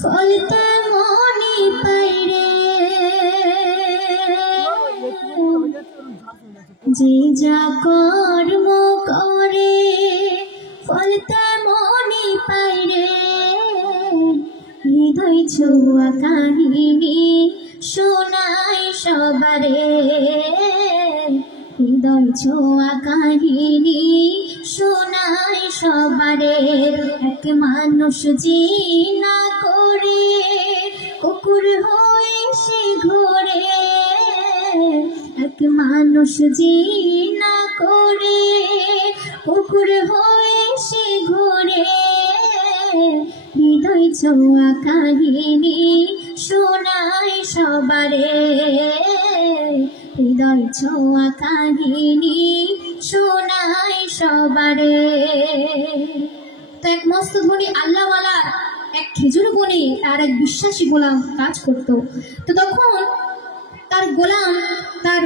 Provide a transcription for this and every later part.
ফলতে মনি পাইরে যে যা কর্ম করে ফলতে মনি পাইরে হৃদয় ছোঁয়া কাহিনী শোনায় সবারে হৃদয় ছোঁয়া কাহিনী শোনায় সবারে এক মানুষ জিনা করে কুকুর হয়ে সে ঘোরে এক মানুষ জিনা করে কুকুর হয়ে সে ঘোরে হৃদয় ছোঁয়া কাহিনী শোনায় সবারে হৃদয় ছোঁয়া কাহিনী শোনায় সবারে। তো এক মস্ত ধনী আল্লাহওয়ালা এক খেজুর বনে তার এক বিশ্বাসী গোলাম কাজ করত। তো তখন তার গোলাম তার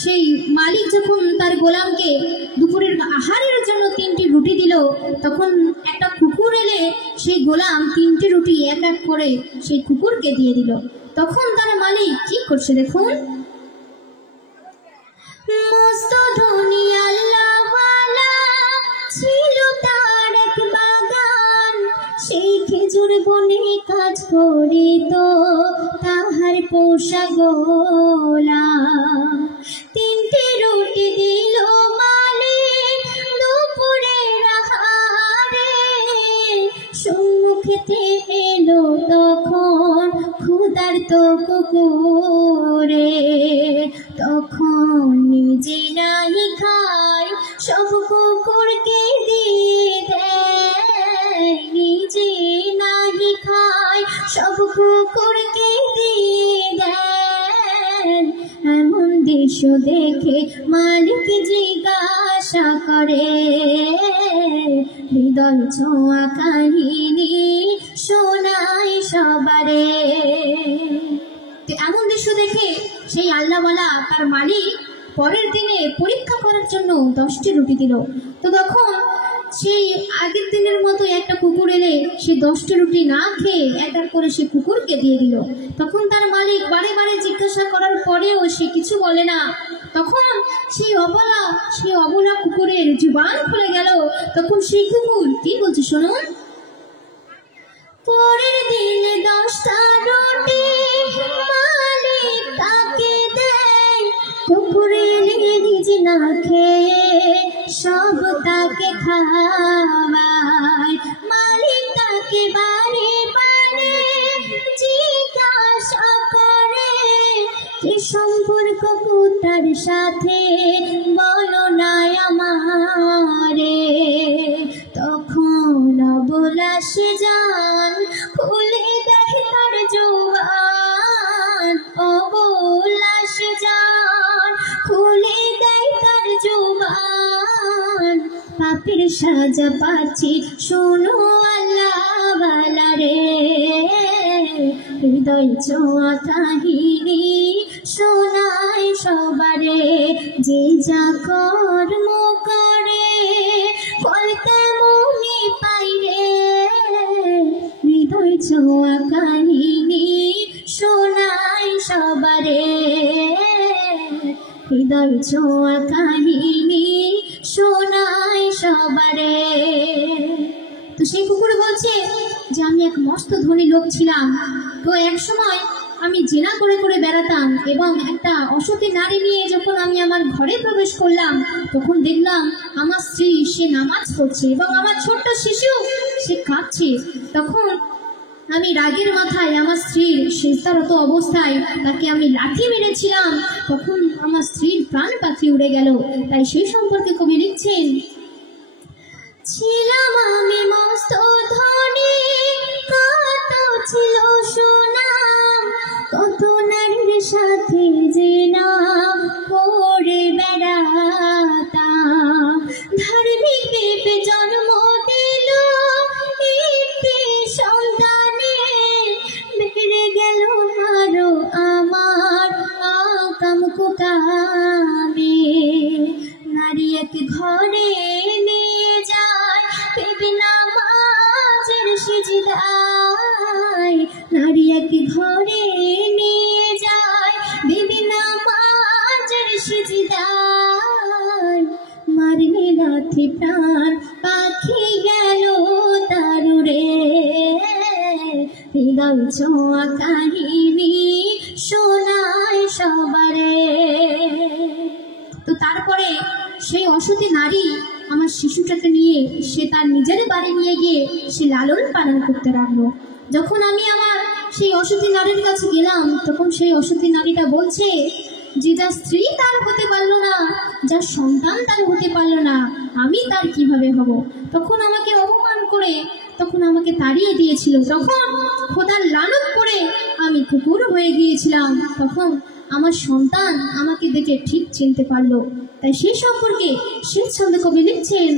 সেই মালিক যখন তার গোলামকে দুপুরের আহারের জন্য 3টি রুটি দিল, তখন একটা কুকুর এলে সেই গোলাম 3টি রুটি এক এক করে সেই কুকুরকে দিয়ে দিল। তখন তার মালিক কি করছে দেখুন। মস্ত ধনী আল্লাহওয়ালা ছিল তার এক বাগান, সেই খেজুর বনে কাজ করিত তাহার পোষা গোলাম। 3টি রুটি দিল মালিক দুপুরের আহারে, সম্মুখেতে এলো তখন ক্ষুধার্ত কুকুরে। তখন নিজে নাই খায় সব কুকুরকে দিয়ে দেয়, নিজে নাই খায় সব কুকুরকে দিয়ে দেয়। এমন দৃশ্য দেখে মালিক জিজ্ঞাসা করে হৃদয় ছোঁয়া কাহিনী শোনায় সবারে। এমন দৃশ্য দেখে সেই আল্লাহওয়ালা তার মালিক পরের দিনে পরীক্ষা করার জন্য 10টি রুটি দিল। তো তখন সেই আগের দিনের মতো একটা কুকুর এলে সে 10টি রুটি না খেয়ে একটা করে সে কুকুরকে দিয়ে দিল। তখন তার মালিক বারে বারে জিজ্ঞাসা করার পরেও সে কিছু বলে না। তখন সেই অবলা কুকুরের জুবান খুলে গেল। তখন সেই কুকুর কি বলছে শুনুন। পরের দিনে 10টা রুটি মালিক তাকে দেয়, কুকুরে নিজে না খেয়ে সব তাকে খাওয়ায়। মালিক তাকে বারে বারে জিজ্ঞাসা করে যে সম্পর্ক তার সাথে বলো না আমারে। তখন অবলা সে জান খুলে দেখে তার জোয়ান, অবলা সে জান খুলে দেয় তার জোয়ান। পাপের সাজা পাচ্ছি শোনো আল্লাহওয়ালা রে, হৃদয় ছোঁয়া কাহিনী শোনায় সবারে। যে যা কর্ম করে ফল তেমনি পাইরে, হৃদয় ছোঁয়া কাহিনী শোনায় সবারে, হৃদয় ছোঁয়া কাহিনী শোনায় সবারে। তো সেই কুকুর বলছে যে আমি এক মস্ত ধনী লোক ছিলাম। তো এক সময় আমি জিনা করে করে বেড়াতাম এবং একটা অসতী নারী নিয়ে যখন আমি আমার ঘরে প্রবেশ করলাম, তখন দেখলাম আমার স্ত্রী সে নামাজ পড়ছে এবং আমার ছোট্ট শিশু সে কাঁদছে। তখন আমি রাগের মাথায় আমার স্ত্রীর সিজদারত অবস্থায় তাকে আমি লাঠি মেরেছিলাম। তখন আমার স্ত্রীর প্রাণ পাখি উড়ে গেল। তাই সেই সম্পর্কে কবি লিখছেন, ছিলাম আমি মস্ত ধনী, কত ছিল সুনাম, কত নারীর সাথে যে না করে বেড়াতাম। ধার্মিক দেবে জন্ম দিল একটি সন্তানে, বেড়ে গেল আরো আমার আকাম কুকামে। নারী এক ঘরে নিয়ে যায় বেবি নামাজের সিজদায়, নারী এক ঘরে নিয়ে যায়, বিবি নামাজের সিজদায়, মারলে লাথি প্রাণ পাখি গেল তার উড়ে। হৃদয় ছোঁয়া কাহিনী শোনায় সবারে। তো তারপরে সেই অসতী নারী আমার শিশুটাকে নিয়ে সে তার নিজের বাড়ি নিয়ে গিয়ে সে লালন পালন করতে লাগলো। যখন আমি আমার সেই অসতী নারীর কাছে গেলাম, তখন সেই অসতী নারীটা বলছে যে যার স্ত্রী তার হতে পারলো না, যার সন্তান তার হতে পারলো না, আমি তার কিভাবে হব। তখন আমাকে অপমান করে তখন আমাকে তাড়িয়ে দিয়েছিল। তখন খোদার লানত করে আমি কুকুর হয়ে গিয়েছিলাম। তখন আমার সন্তান আমাকে দেখে ঠিক চিনতে পারলো। তাই সেই সম্পর্কে সেই ছন্দ কবি লিখছেন,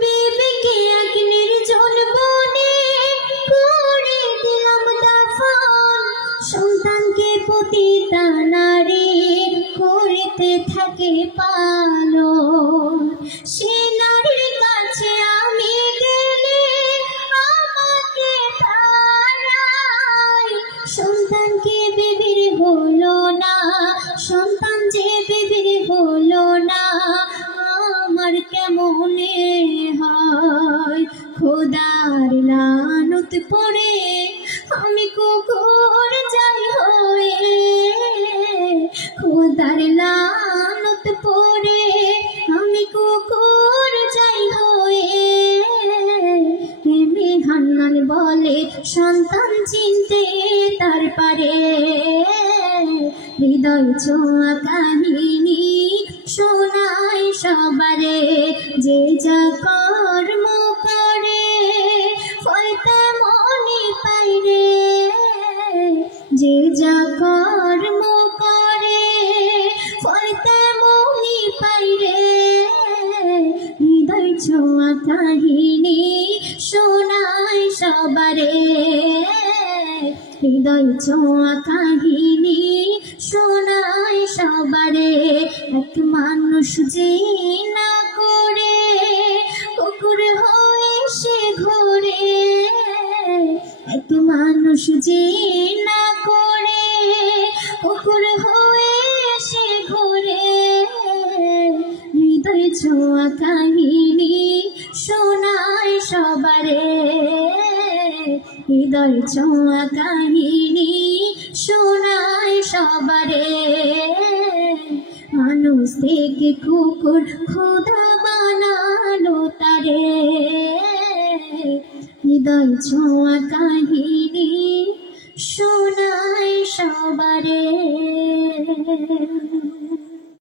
বিবিকে এক নির্জন বনে করে দিলাম দাফন, সন্তানকে পতিতা নারী করতে থাকে পালন। সে নারীর কাছে আমি গেলে আমাকে তাড়ায়, সন্তানকে বিবির হলো না, সন্তান যে বিবির হলো না, আমার কেমনে হয়। খোদার লানত পড়ে আমি কুকুর যাই হয়ে, খোদার লানত পড়ে আমি কুকুর যাই হয়ে। হান্নান বলে সন্তান চিনতে তার পারে। হৃদয় ছোঁয়া কাহিনী শোনায় সবারে। যে যা কর্ম করে ফল তেমনি পাই রে, যে যা কর্ম করে ফল তেমনি পাই রে। হৃদয় ছোঁয়া কাহিনী শোনায় সবারে। হৃদয় ছোঁয়া কাহিনী শোনায় সবারে। এক মানুষ যে না করে কুকুর হয়ে সে ঘোরে, এক মানুষ যে না করে কুকুর হয়ে সে ঘোরে। হৃদয় ছোঁয়া কাহিনী শোনায় সবারে। হৃদয় ছোঁয়া কাহিনী শোনায় সবারে। মানুষ থেকে কুকুর খোদা বানালো তারে। হৃদয় ছোঁয়া কাহিনী শোনায় সবারে।